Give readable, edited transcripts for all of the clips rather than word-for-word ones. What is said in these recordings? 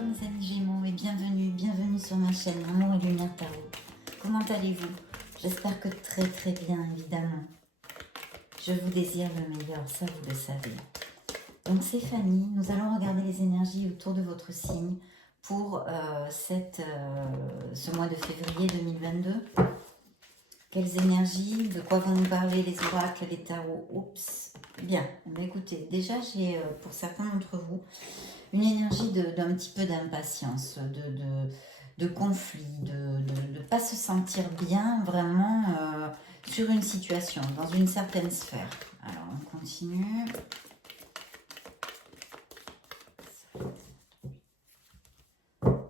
Bonsoir mes amis Gémeaux et bienvenue sur ma chaîne Amour et Lumière Tarot. Comment allez-vous? J'espère que très bien évidemment. Je vous désire le meilleur, ça vous le savez. Donc c'est Fanny, nous allons regarder les énergies autour de votre signe pour ce mois de février 2022. Quelles énergies, de quoi vont nous parler les oracles, les tarots? Oups, bien, écoutez, déjà j'ai pour certains d'entre vous une énergie d'un petit peu d'impatience, de conflit, de ne pas se sentir bien vraiment sur une situation, dans une certaine sphère. Alors on continue.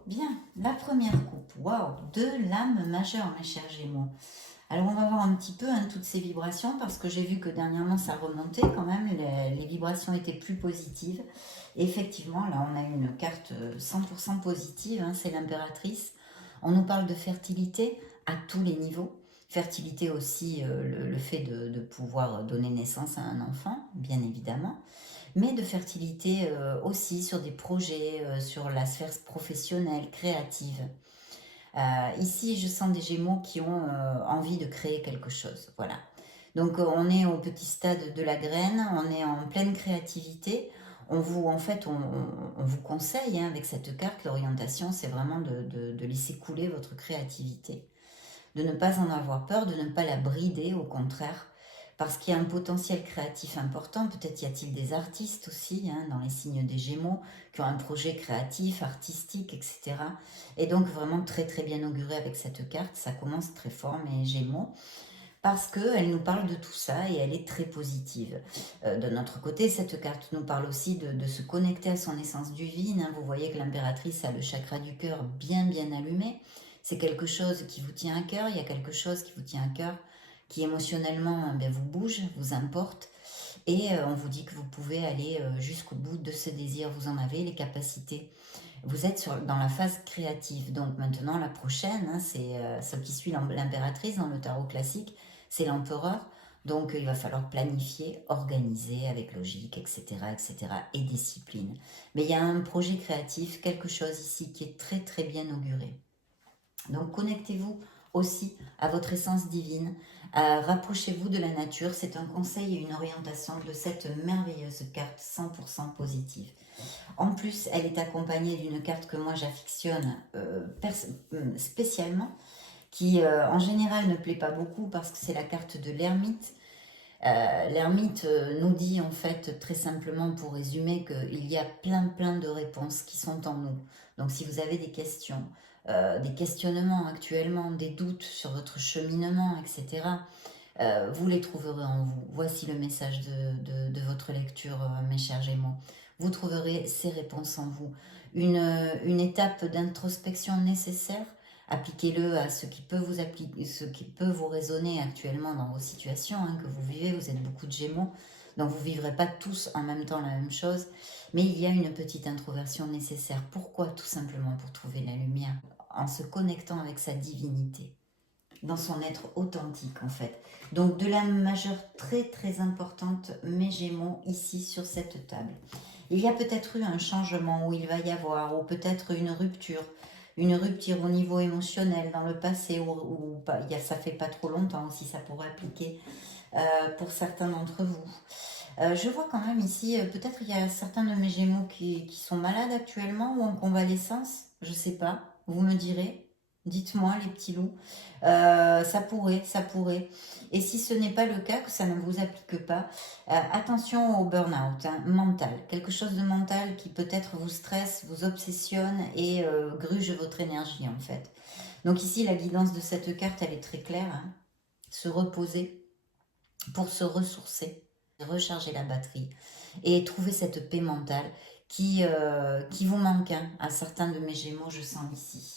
Bien, la première coupe, waouh, de l'âme majeure mes chers Gémeaux. Alors on va voir un petit peu toutes ces vibrations parce que j'ai vu que dernièrement ça remontait quand même, les vibrations étaient plus positives. Et effectivement, là on a une carte 100% positive, c'est l'impératrice. On nous parle de fertilité à tous les niveaux. Fertilité aussi, le fait de pouvoir donner naissance à un enfant, bien évidemment. Mais de fertilité aussi sur des projets, sur la sphère professionnelle, créative. Ici, je sens des Gémeaux qui ont envie de créer quelque chose. Voilà. Donc, on est au petit stade de la graine, on est en pleine créativité. On vous conseille avec cette carte, l'orientation, c'est vraiment de laisser couler votre créativité, de ne pas en avoir peur, de ne pas la brider, au contraire, parce qu'il y a un potentiel créatif important. Peut-être y a-t-il des artistes aussi dans les signes des Gémeaux qui ont un projet créatif, artistique, etc. Et donc vraiment très bien auguré avec cette carte. Ça commence très fort mes Gémeaux parce qu'elle nous parle de tout ça et elle est très positive. De notre côté, cette carte nous parle aussi de se connecter à son essence divine. Vous voyez que l'impératrice a le chakra du cœur bien allumé. C'est quelque chose qui vous tient à cœur, il y a quelque chose qui vous tient à cœur, qui émotionnellement vous bouge, vous importe. Et on vous dit que vous pouvez aller jusqu'au bout de ce désir, vous en avez les capacités. Vous êtes dans la phase créative. Donc maintenant, la prochaine, c'est celle qui suit l'impératrice dans le tarot classique, c'est l'empereur. Donc il va falloir planifier, organiser avec logique, etc., et discipline. Mais il y a un projet créatif, quelque chose ici qui est très bien auguré. Donc connectez-vous aussi à votre essence divine, rapprochez-vous de la nature, c'est un conseil et une orientation de cette merveilleuse carte 100% positive. En plus, elle est accompagnée d'une carte que moi j'affectionne spécialement, qui en général ne plaît pas beaucoup parce que c'est la carte de l'ermite. L'ermite nous dit en fait très simplement pour résumer qu'il y a plein de réponses qui sont en nous. Donc si vous avez des questions, des questionnements actuellement, des doutes sur votre cheminement, etc., vous les trouverez en vous. Voici le message de votre lecture, mes chers Gémeaux. Vous trouverez ces réponses en vous. Une étape d'introspection nécessaire. Appliquez-le à ce qui peut vous résonner actuellement dans vos situations que vous vivez. Vous êtes beaucoup de Gémeaux, donc vous ne vivrez pas tous en même temps la même chose. Mais il y a une petite introversion nécessaire. Pourquoi? Tout simplement pour trouver la lumière, en se connectant avec sa divinité, dans son être authentique en fait. Donc de l'âme majeure très importante, mes Gémeaux, ici sur cette table. Il y a peut-être eu un changement où il va y avoir, ou peut-être une rupture au niveau émotionnel dans le passé, ou pas, ça fait pas trop longtemps aussi, ça pourrait appliquer pour certains d'entre vous. Je vois quand même ici, peut-être il y a certains de mes Gémeaux qui sont malades actuellement ou en convalescence, je sais pas, vous me direz. Dites-moi les petits loups, ça pourrait. Et si ce n'est pas le cas, que ça ne vous applique pas, attention au burn-out mental. Quelque chose de mental qui peut-être vous stresse, vous obsessionne et gruge votre énergie en fait. Donc ici, la guidance de cette carte, elle est très claire. Se reposer pour se ressourcer, recharger la batterie et trouver cette paix mentale qui vous manque à certains de mes Gémeaux, je sens ici,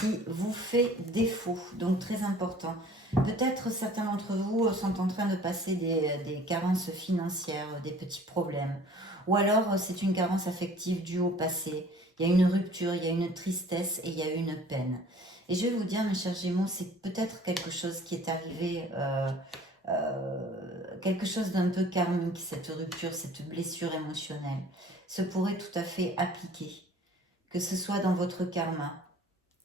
qui vous fait défaut, donc très important. Peut-être certains d'entre vous sont en train de passer des carences financières, des petits problèmes, ou alors c'est une carence affective due au passé. Il y a une rupture, il y a une tristesse et il y a une peine. Et je vais vous dire, mes chers Gémeaux, c'est peut-être quelque chose qui est arrivé, quelque chose d'un peu karmique, cette rupture, cette blessure émotionnelle, se pourrait tout à fait appliquer. que ce soit dans votre karma.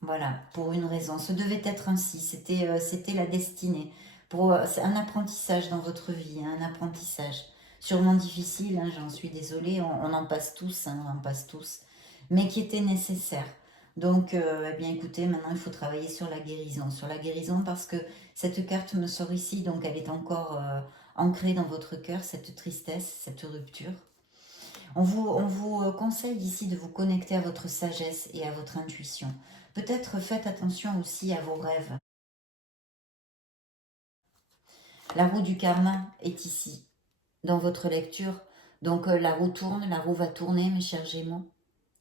Voilà, pour une raison. Ce devait être ainsi, c'était la destinée. C'est un apprentissage dans votre vie, hein, un apprentissage. Sûrement difficile, hein, j'en suis désolée, on en passe tous, hein, on en passe tous, mais qui était nécessaire. Donc, eh bien écoutez, maintenant il faut travailler sur la guérison parce que cette carte me sort ici, donc elle est encore ancrée dans votre cœur, cette tristesse, cette rupture. On vous conseille ici de vous connecter à votre sagesse et à votre intuition. Peut-être faites attention aussi à vos rêves. La roue du karma est ici, dans votre lecture. Donc la roue tourne, la roue va tourner, mes chers Gémeaux.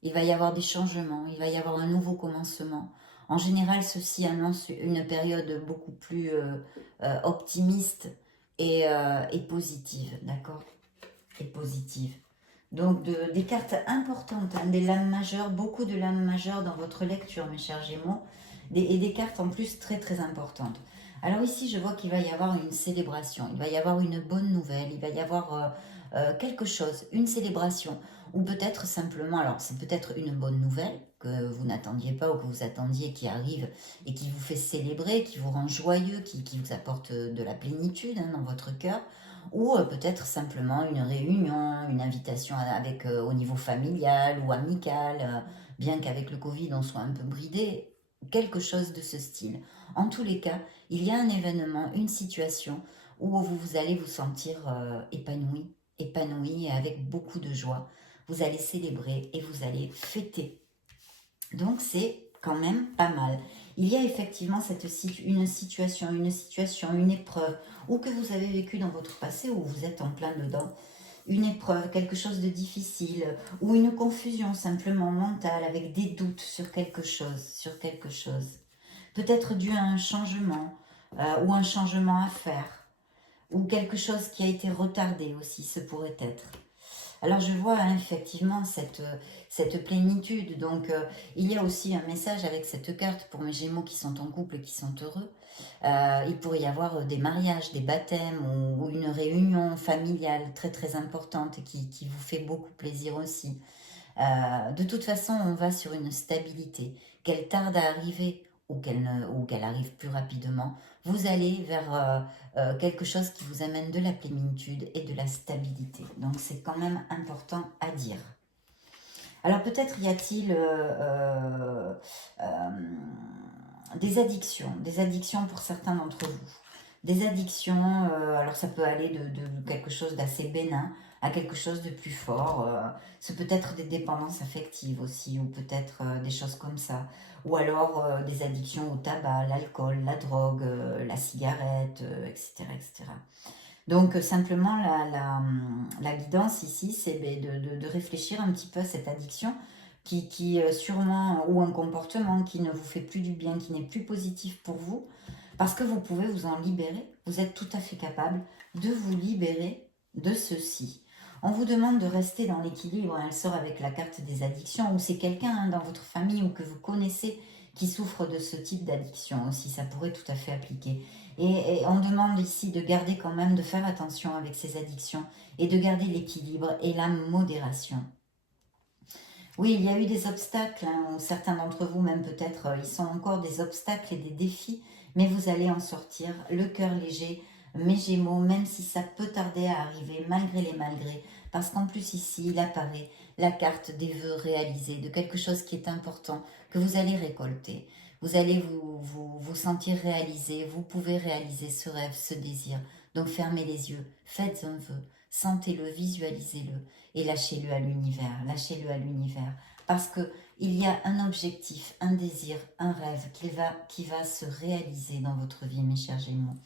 Il va y avoir des changements, il va y avoir un nouveau commencement. En général, ceci annonce une période beaucoup plus optimiste et positive, d'accord? Et positive. Donc des cartes importantes, hein, des lames majeures, beaucoup de lames majeures dans votre lecture, mes chers Gémeaux, et des cartes en plus très très importantes. Alors ici, je vois qu'il va y avoir une célébration, il va y avoir une bonne nouvelle, il va y avoir quelque chose, une célébration, ou peut-être simplement, alors c'est peut-être une bonne nouvelle que vous n'attendiez pas ou que vous attendiez qui arrive et qui vous fait célébrer, qui vous rend joyeux, qui vous apporte de la plénitude, hein, dans votre cœur, ou peut-être simplement une réunion, une invitation avec, au niveau familial ou amical, bien qu'avec le Covid on soit un peu bridé, quelque chose de ce style. En tous les cas, il y a un événement, une situation où vous allez vous sentir épanoui, épanoui et avec beaucoup de joie. Vous allez célébrer et vous allez fêter. Donc c'est quand même pas mal. Il y a effectivement une situation, une épreuve, ou que vous avez vécu dans votre passé, où vous êtes en plein dedans, une épreuve, quelque chose de difficile, ou une confusion simplement mentale, avec des doutes sur quelque chose, Peut-être dû à un changement, ou un changement à faire, ou quelque chose qui a été retardé aussi, ce pourrait être. Alors je vois, hein, effectivement cette plénitude, donc il y a aussi un message avec cette carte pour mes Gémeaux qui sont en couple et qui sont heureux. Il pourrait y avoir des mariages, des baptêmes ou une réunion familiale très très importante qui vous fait beaucoup plaisir aussi. De toute façon, on va sur une stabilité. Qu'elle tarde à arriver ou qu'elle arrive plus rapidement, vous allez vers quelque chose qui vous amène de la plénitude et de la stabilité. Donc c'est quand même important à dire. Alors peut-être y a-t-il des addictions pour certains d'entre vous. Des addictions, alors ça peut aller de quelque chose d'assez bénin à quelque chose de plus fort. C'est peut-être des dépendances affectives aussi, ou peut-être des choses comme ça. Ou alors des addictions au tabac, l'alcool, la drogue, la cigarette, etc., etc. Donc simplement la guidance ici, c'est de réfléchir un petit peu à cette addiction qui sûrement, ou un comportement qui ne vous fait plus du bien, qui n'est plus positif pour vous, parce que vous pouvez vous en libérer. Vous êtes tout à fait capable de vous libérer de ceci. On vous demande de rester dans l'équilibre. Elle sort avec la carte des addictions, ou c'est quelqu'un, hein, dans votre famille ou que vous connaissez qui souffre de ce type d'addiction aussi. Ça pourrait tout à fait appliquer. Et on demande ici de garder quand même, de faire attention avec ces addictions et de garder l'équilibre et la modération. Oui, il y a eu des obstacles, hein, certains d'entre vous même peut-être, ils sont encore des obstacles et des défis, mais vous allez en sortir, le cœur léger, mes Gémeaux, même si ça peut tarder à arriver, malgré les malgrés, parce qu'en plus ici, il apparaît la carte des vœux réalisés, de quelque chose qui est important, que vous allez récolter. Vous allez vous sentir réalisé, vous pouvez réaliser ce rêve, ce désir. Donc fermez les yeux, faites un vœu, sentez-le, visualisez-le et lâchez-le à l'univers, lâchez-le à l'univers. Parce que il y a un objectif, un désir, un rêve qui va se réaliser dans votre vie, mes chers Gémeaux.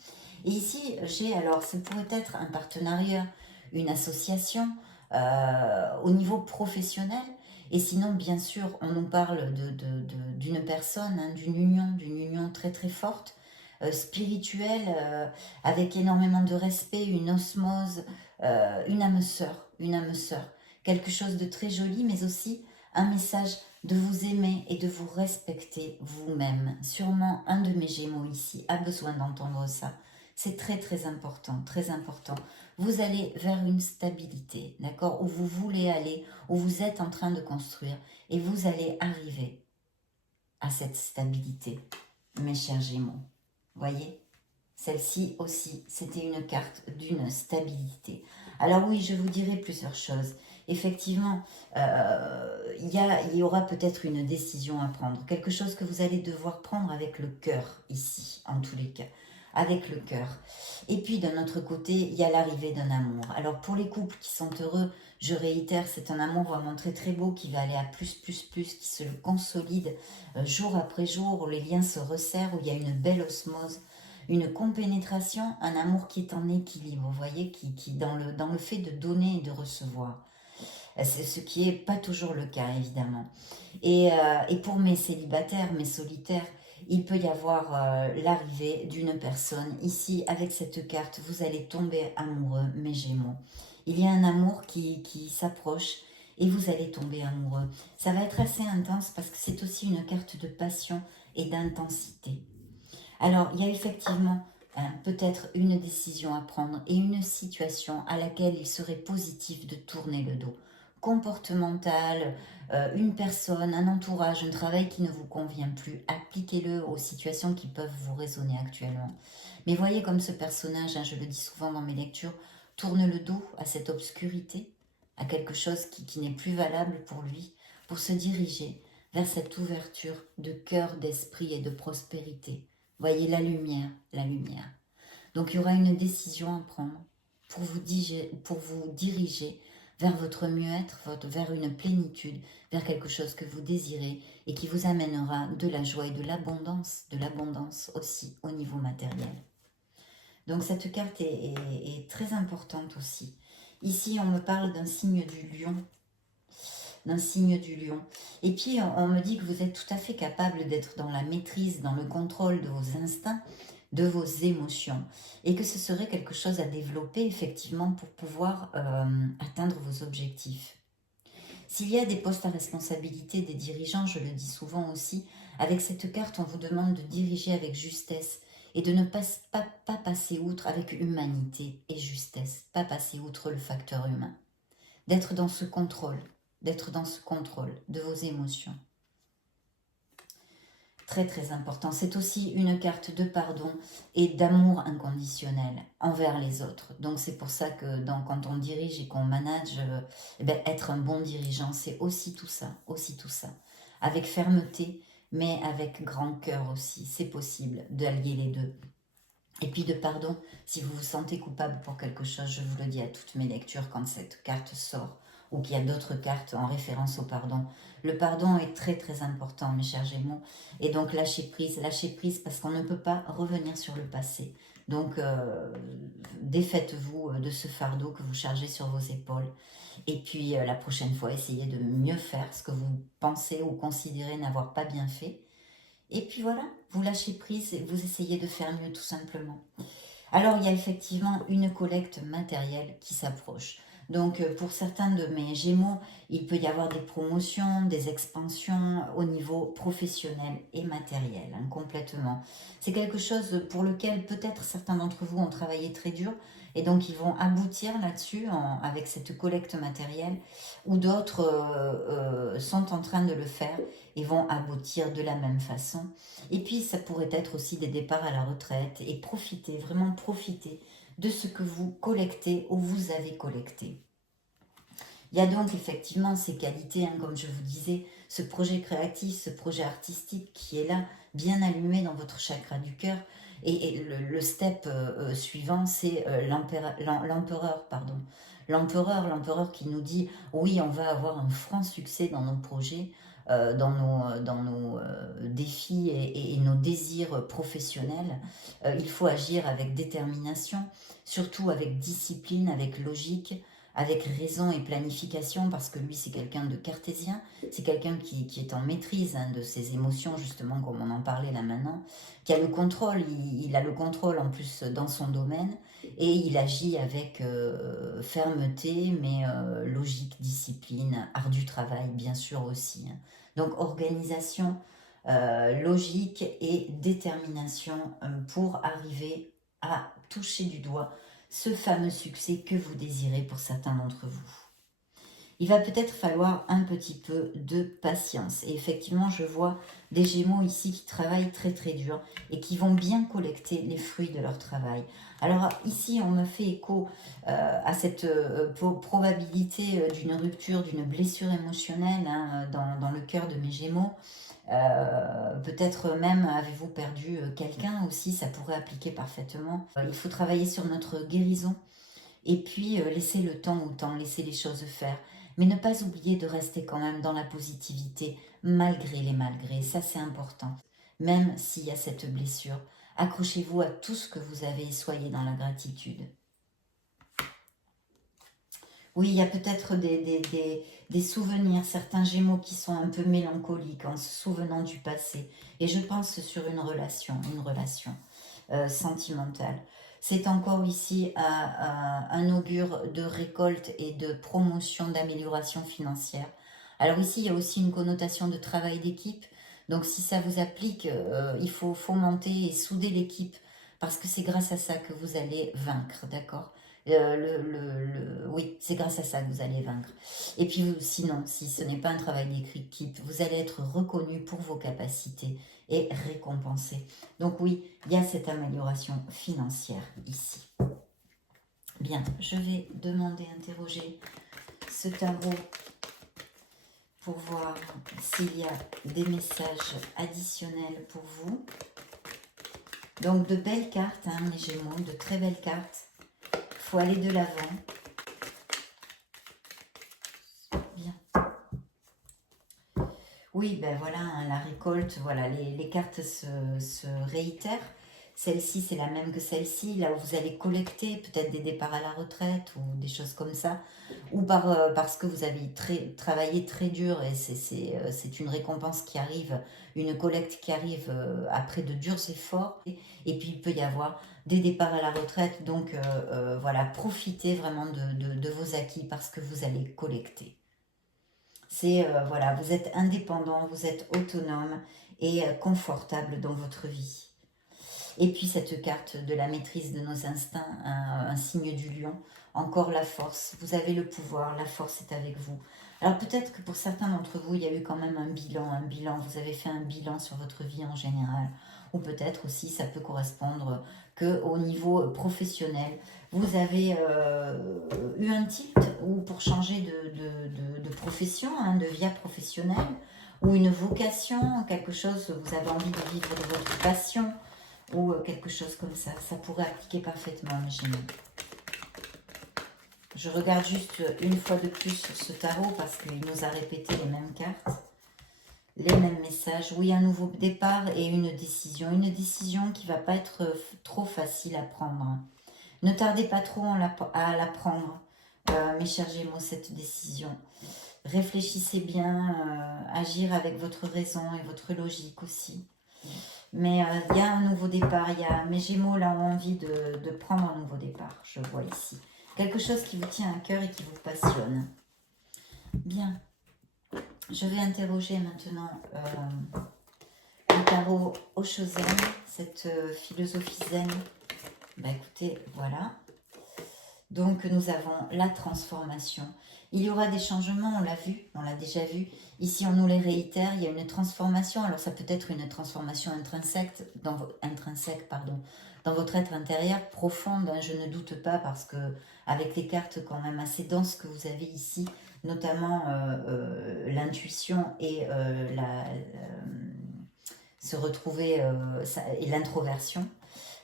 Et ici, alors, ce pourrait être un partenariat, une association au niveau professionnel. Et sinon, bien sûr, on nous parle d'une personne, hein, d'une union très très forte, spirituelle, avec énormément de respect, une osmose, une âme sœur. Quelque chose de très joli, mais aussi un message de vous aimer et de vous respecter vous-même. Sûrement un de mes Gémeaux ici a besoin d'entendre ça. C'est très très important, très important. vous allez vers une stabilité, d'accord, où vous voulez aller, où vous êtes en train de construire, et vous allez arriver à cette stabilité, mes chers Gémeaux. Voyez, celle-ci aussi, c'était une carte d'une stabilité. Alors oui, je vous dirai plusieurs choses. Effectivement, il y aura peut-être une décision à prendre, quelque chose que vous allez devoir prendre avec le cœur ici, en tous les cas, avec le cœur. Et puis d'un autre côté, il y a l'arrivée d'un amour. Alors pour les couples qui sont heureux, je réitère, c'est un amour vraiment très très beau qui va aller à plus, qui se consolide jour après jour, où les liens se resserrent, où il y a une belle osmose, une compénétration, un amour qui est en équilibre, vous voyez, qui dans le fait de donner et de recevoir. C'est ce qui n'est pas toujours le cas, évidemment. Et pour mes célibataires, mes solitaires, il peut y avoir l'arrivée d'une personne. Ici, avec cette carte, vous allez tomber amoureux, mes Gémeaux. Il y a un amour qui s'approche et vous allez tomber amoureux. Ça va être assez intense parce que c'est aussi une carte de passion et d'intensité. Alors, il y a effectivement peut-être une décision à prendre et une situation à laquelle il serait positif de tourner le dos. Comportemental, une personne, un entourage, un travail qui ne vous convient plus, appliquez-le aux situations qui peuvent vous résonner actuellement. Mais voyez comme ce personnage, je le dis souvent dans mes lectures, tourne le dos à cette obscurité, à quelque chose qui n'est plus valable pour lui, pour se diriger vers cette ouverture de cœur, d'esprit et de prospérité. Voyez la lumière, la lumière. Donc il y aura une décision à prendre pour vous diriger vers votre mieux-être, vers une plénitude, vers quelque chose que vous désirez et qui vous amènera de la joie et de l'abondance aussi au niveau matériel. Donc cette carte est très importante aussi. Ici, on me parle d'un signe du lion, d'un signe du lion. Et puis, on me dit que vous êtes tout à fait capable d'être dans la maîtrise, dans le contrôle de vos instincts, de vos émotions, et que ce serait quelque chose à développer effectivement pour pouvoir atteindre vos objectifs. S'il y a des postes à responsabilité des dirigeants, je le dis souvent aussi, avec cette carte, on vous demande de diriger avec justesse et de ne pas passer outre avec humanité et justesse, pas passer outre le facteur humain. D'être dans ce contrôle de vos émotions. Très très important. C'est aussi une carte de pardon et d'amour inconditionnel envers les autres. Donc c'est pour ça que quand on dirige et qu'on manage, être un bon dirigeant, c'est aussi tout ça, Avec fermeté, mais avec grand cœur aussi. C'est possible d'allier les deux. Et puis de pardon, si vous vous sentez coupable pour quelque chose, je vous le dis à toutes mes lectures quand cette carte sort, ou qu'il y a d'autres cartes en référence au pardon. Le pardon est très très important, mes chers Gémeaux. Et donc lâchez prise parce qu'on ne peut pas revenir sur le passé. Donc défaites-vous de ce fardeau que vous chargez sur vos épaules. Et puis la prochaine fois, essayez de mieux faire ce que vous pensez ou considérez n'avoir pas bien fait. Et puis voilà, vous lâchez prise et vous essayez de faire mieux tout simplement. Alors il y a effectivement une collecte matérielle qui s'approche. Donc pour certains de mes Gémeaux, il peut y avoir des promotions, des expansions au niveau professionnel et matériel, complètement. C'est quelque chose pour lequel peut-être certains d'entre vous ont travaillé très dur et donc ils vont aboutir là-dessus avec cette collecte matérielle, ou d'autres sont en train de le faire et vont aboutir de la même façon. Et puis ça pourrait être aussi des départs à la retraite, et vraiment profiter de ce que vous collectez ou vous avez collecté. Il y a donc effectivement ces qualités, comme je vous disais, ce projet créatif, ce projet artistique qui est là, bien allumé dans votre chakra du cœur. Et le step suivant, c'est l'empereur, L'empereur qui nous dit, oui, on va avoir un franc succès dans nos projets, dans nos défis et nos désirs professionnels. Il faut agir avec détermination, surtout avec discipline, avec logique, avec raison et planification, parce que lui c'est quelqu'un de cartésien, c'est quelqu'un qui est en maîtrise de ses émotions, justement comme on en parlait là maintenant, qui a le contrôle, il a le contrôle en plus dans son domaine, et il agit avec fermeté, mais logique, discipline, art du travail bien sûr aussi. Donc organisation, logique et détermination pour arriver à toucher du doigt ce fameux succès que vous désirez pour certains d'entre vous. Il va peut-être falloir un petit peu de patience. Et effectivement, je vois des Gémeaux ici qui travaillent très très dur et qui vont bien collecter les fruits de leur travail. Alors ici, on me fait écho à cette probabilité d'une rupture, d'une blessure émotionnelle hein, dans le cœur de mes Gémeaux. Peut-être même avez-vous perdu quelqu'un aussi, ça pourrait appliquer parfaitement. Il faut travailler sur notre guérison et puis laisser le temps au temps, laisser les choses faire. Mais ne pas oublier de rester quand même dans la positivité malgré les malgrés, ça c'est important. Même s'il y a cette blessure, accrochez-vous à tout ce que vous avez et soyez dans la gratitude. Oui, il y a peut-être des souvenirs, certains Gémeaux qui sont un peu mélancoliques en se souvenant du passé. Et je pense sur une relation sentimentale. C'est encore ici un augure de récolte et de promotion, d'amélioration financière. Alors ici, il y a aussi une connotation de travail d'équipe. Donc si ça vous applique, il faut fomenter et souder l'équipe parce que c'est grâce à ça que vous allez vaincre, d'accord? Oui, c'est grâce à ça que vous allez vaincre. Et puis sinon, si ce n'est pas un travail d'équipe, vous allez être reconnu pour vos capacités et récompensé. Donc oui, il y a cette amélioration financière ici. Bien, je vais demander, interroger ce tarot pour voir s'il y a des messages additionnels pour vous. Donc de belles cartes, hein, les Gémeaux, de très belles cartes. Il faut aller de l'avant. Bien. Oui, ben voilà, hein, la récolte, voilà, les cartes se réitèrent. Celle-ci, c'est la même que celle-ci, là où vous allez collecter peut-être des départs à la retraite ou des choses comme ça, ou parce que vous avez travaillé très dur et c'est une récompense qui arrive, une collecte qui arrive après de durs efforts. Et puis, il peut y avoir des départs à la retraite, donc voilà, profitez vraiment de vos acquis parce que vous allez collecter. C'est, voilà, vous êtes indépendant, vous êtes autonome et confortable dans votre vie. Et puis cette carte de la maîtrise de nos instincts, un signe du lion, encore la force. Vous avez le pouvoir, la force est avec vous. Alors peut-être que pour certains d'entre vous, il y a eu quand même un bilan, vous avez fait un bilan sur votre vie en général. Ou peut-être aussi, ça peut correspondre qu'au niveau professionnel, vous avez eu un tilt ou pour changer de profession, hein, de vie professionnelle, ou une vocation, quelque chose, vous avez envie de vivre de votre passion, ou quelque chose comme ça. Ça pourrait appliquer parfaitement, mes Gémeaux. Je regarde juste une fois de plus sur ce tarot parce qu'il nous a répété les mêmes cartes, les mêmes messages. Oui, un nouveau départ et une décision. Une décision qui ne va pas être trop facile à prendre. Ne tardez pas trop à la prendre, mes chers Gémeaux, cette décision. Réfléchissez bien, agir avec votre raison et votre logique aussi. Mais il y a un nouveau départ, mes Gémeaux là ont envie de prendre un nouveau départ, je vois ici. Quelque chose qui vous tient à cœur et qui vous passionne. Bien, je vais interroger maintenant le tarot Osho Zen, cette philosophie zen. Bah écoutez, voilà. Donc nous avons la transformation. Il y aura des changements, on l'a vu, on l'a déjà vu. Ici, on nous les réitère, il y a une transformation. Alors ça peut être une transformation intrinsèque dans votre être intérieur, profonde, hein, je ne doute pas, parce que avec les cartes quand même assez denses que vous avez ici, notamment l'intuition et se retrouver et l'introversion,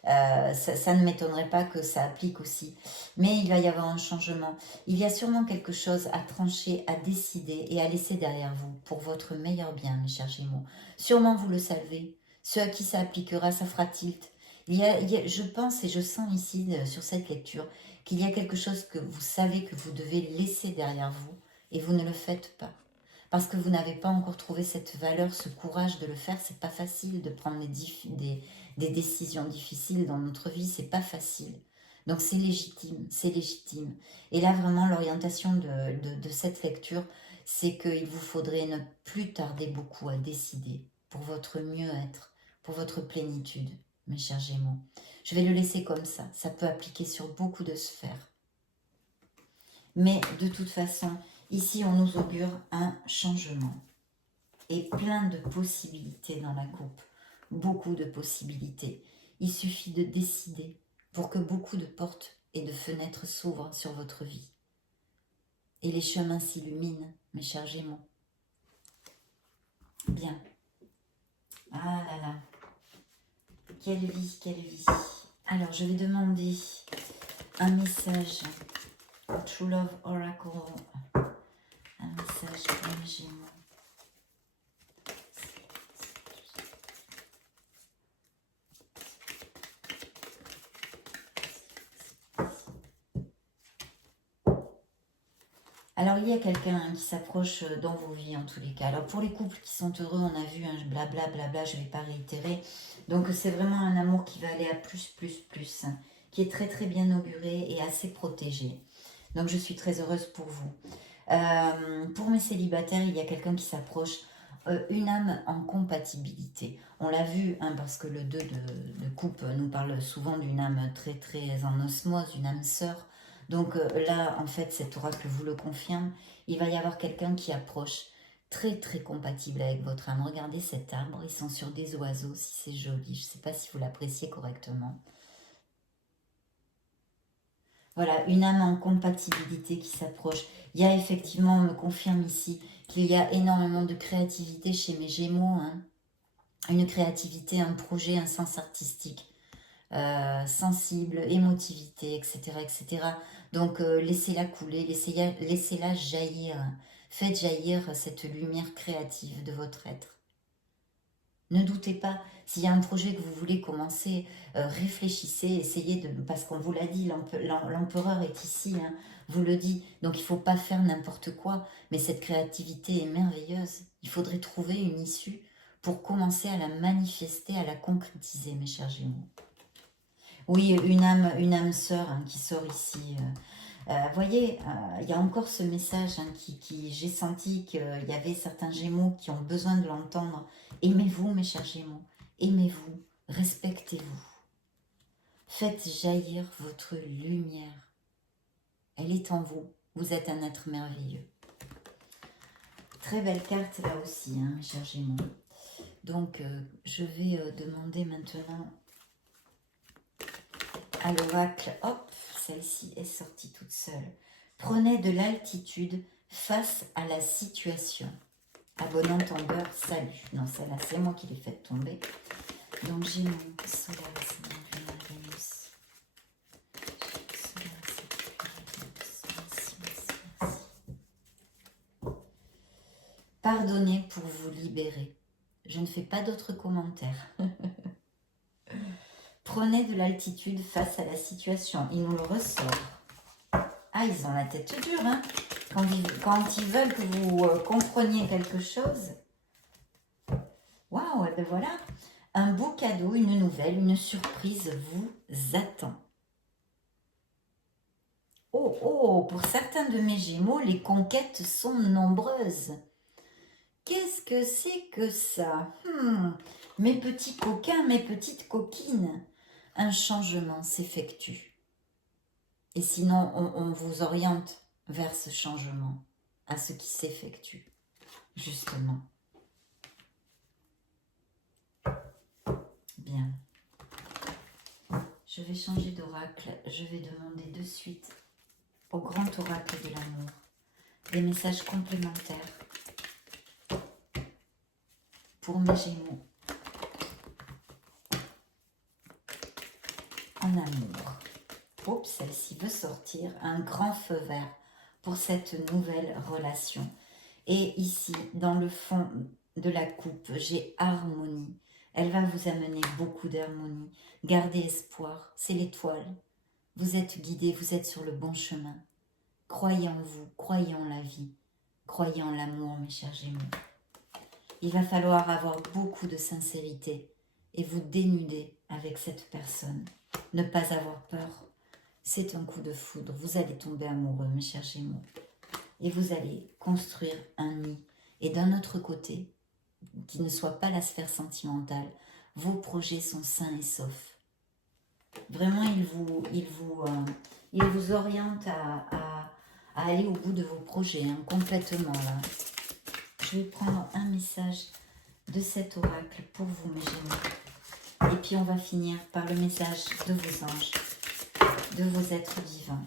ça ne m'étonnerait pas que ça applique aussi. Mais il va y avoir un changement. Il y a sûrement quelque chose à trancher, à décider et à laisser derrière vous pour votre meilleur bien, mes chers Gémeaux. Sûrement vous le savez. Ceux à qui ça appliquera, ça fera tilt. Je pense et je sens ici, sur cette lecture, qu'il y a quelque chose que vous savez que vous devez laisser derrière vous et vous ne le faites pas. Parce que vous n'avez pas encore trouvé cette valeur, ce courage de le faire. C'est pas facile de prendre des décisions difficiles dans notre vie, c'est pas facile. Donc c'est légitime, c'est légitime. Et là vraiment l'orientation de cette lecture, c'est qu'il vous faudrait ne plus tarder beaucoup à décider pour votre mieux-être, pour votre plénitude. mes chers Gémeaux. Je vais le laisser comme ça. Ça peut appliquer sur beaucoup de sphères. Mais de toute façon, ici, on nous augure un changement. Et plein de possibilités dans la coupe. Beaucoup de possibilités. Il suffit de décider pour que beaucoup de portes et de fenêtres s'ouvrent sur votre vie. Et les chemins s'illuminent, mes chers Gémeaux. Bien. Ah là là. Quelle vie, quelle vie. Alors, je vais demander un message au True Love Oracle. Un message pour les Gémeaux. Alors, il y a quelqu'un qui s'approche dans vos vies en tous les cas. Alors, pour les couples qui sont heureux, on a vu un blabla, blabla, je ne vais pas réitérer. Donc, c'est vraiment un amour qui va aller à plus, qui est très, très bien auguré et assez protégé. Donc, je suis très heureuse pour vous. Pour mes célibataires, il y a quelqu'un qui s'approche, une âme en compatibilité. On l'a vu, hein, parce que le 2 de coupe nous parle souvent d'une âme très, très en osmose, une âme sœur. Donc là, en fait, cet oracle vous le confirme. Il va y avoir quelqu'un qui approche très très compatible avec votre âme. Regardez cet arbre, ils sont sur des oiseaux, si c'est joli. Je ne sais pas si vous l'appréciez correctement. Voilà, une âme en compatibilité qui s'approche. Il y a effectivement, on me confirme ici, qu'il y a énormément de créativité chez mes Gémeaux. Hein. Une créativité, un projet, un sens artistique. Sensible, émotivité, etc. etc. Donc laissez-la couler, laissez-la jaillir. Faites jaillir cette lumière créative de votre être. Ne doutez pas, s'il y a un projet que vous voulez commencer, réfléchissez, essayez de... Parce qu'on vous l'a dit, l'empereur est ici, hein, vous le dit. Donc il ne faut pas faire n'importe quoi, mais cette créativité est merveilleuse. Il faudrait trouver une issue pour commencer à la manifester, à la concrétiser, mes chers Gémeaux. Oui, une âme sœur, hein, qui sort ici. Voyez, il y a encore ce message, hein, qui j'ai senti qu'il y avait certains Gémeaux qui ont besoin de l'entendre. Aimez-vous, mes chers Gémeaux. Aimez-vous. Respectez-vous. Faites jaillir votre lumière. Elle est en vous. Vous êtes un être merveilleux. Très belle carte là aussi, hein, mes chers Gémeaux. Donc, je vais demander maintenant à l'oracle, hop, celle-ci est sortie toute seule. Prenez de l'altitude face à la situation. À bon entendeur, salut. Non, celle-là, c'est moi qui l'ai fait tomber. Donc, j'ai mon Solaris, mon Vénus. Pardonnez pour vous libérer. Je ne fais pas d'autres commentaires. Prenez de l'altitude face à la situation. Il nous le ressort. Ah, ils ont la tête dure, hein. Quand ils veulent que vous compreniez quelque chose. Waouh, et ben voilà. Un beau cadeau, une nouvelle, une surprise vous attend. Oh, oh, pour certains de mes Gémeaux, les conquêtes sont nombreuses. Qu'est-ce que c'est que ça? Mes petits coquins, mes petites coquines. Un changement s'effectue. Et sinon, on vous oriente vers ce changement, à ce qui s'effectue, justement. Bien. Je vais changer d'oracle. Je vais demander de suite au grand oracle de l'amour des messages complémentaires pour mes Gémeaux en amour. Oups, celle-ci veut sortir un grand feu vert pour cette nouvelle relation. Et ici, dans le fond de la coupe, j'ai harmonie. Elle va vous amener beaucoup d'harmonie. Gardez espoir, c'est l'étoile. Vous êtes guidés, vous êtes sur le bon chemin. Croyez en vous, croyez en la vie, croyez en l'amour, mes chers Gémeaux. Il va falloir avoir beaucoup de sincérité et vous dénuder avec cette personne. Ne pas avoir peur. C'est un coup de foudre. Vous allez tomber amoureux, mes chers Gémeaux. Et vous allez construire un nid. Et d'un autre côté, qui ne soit pas la sphère sentimentale, vos projets sont sains et saufs. Vraiment, il vous oriente à aller au bout de vos projets, hein, complètement là. Je vais prendre un message de cet oracle pour vous, mes Gémeaux. Et puis on va finir par le message de vos anges, de vos êtres vivants.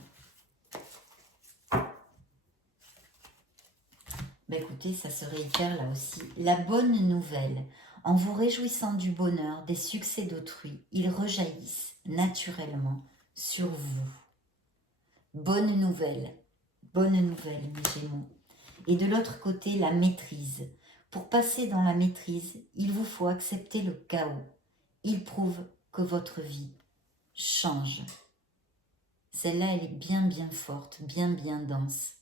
Ben écoutez, ça se réitère là aussi. La bonne nouvelle, en vous réjouissant du bonheur, des succès d'autrui, ils rejaillissent naturellement sur vous. Bonne nouvelle, mes Gémeaux. Et de l'autre côté, la maîtrise. Pour passer dans la maîtrise, il vous faut accepter le chaos. Il prouve que votre vie change. Celle-là, elle est bien forte, bien dense.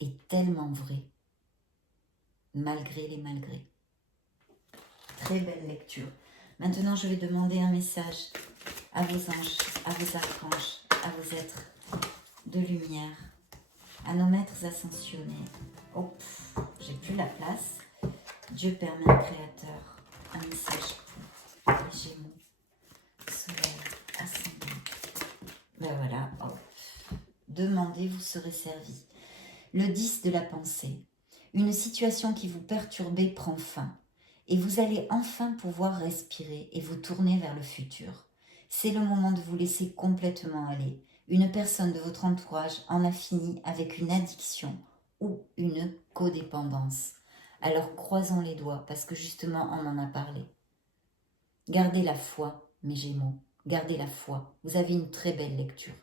Et tellement vraie. Malgré les malgrés. Très belle lecture. Maintenant, je vais demander un message à vos anges, à vos archanges, à vos êtres de lumière, à nos maîtres ascensionnés. Oh, j'ai plus la place. Dieu Père, Mère Créateur, un message pour les Gémeaux, Soleil, Ascendant. Ben voilà, oh. Demandez, vous serez servi. Le 10 de la pensée. Une situation qui vous perturbait prend fin et vous allez enfin pouvoir respirer et vous tourner vers le futur. C'est le moment de vous laisser complètement aller. Une personne de votre entourage en a fini avec une addiction ou une codépendance. Alors croisons les doigts parce que justement on en a parlé. Gardez la foi, mes Gémeaux, gardez la foi. Vous avez une très belle lecture.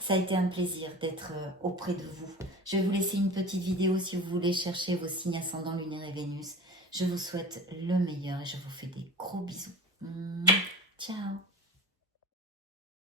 Ça a été un plaisir d'être auprès de vous. Je vais vous laisser une petite vidéo si vous voulez chercher vos signes ascendants, lunaire et Vénus. Je vous souhaite le meilleur et je vous fais des gros bisous. Ciao.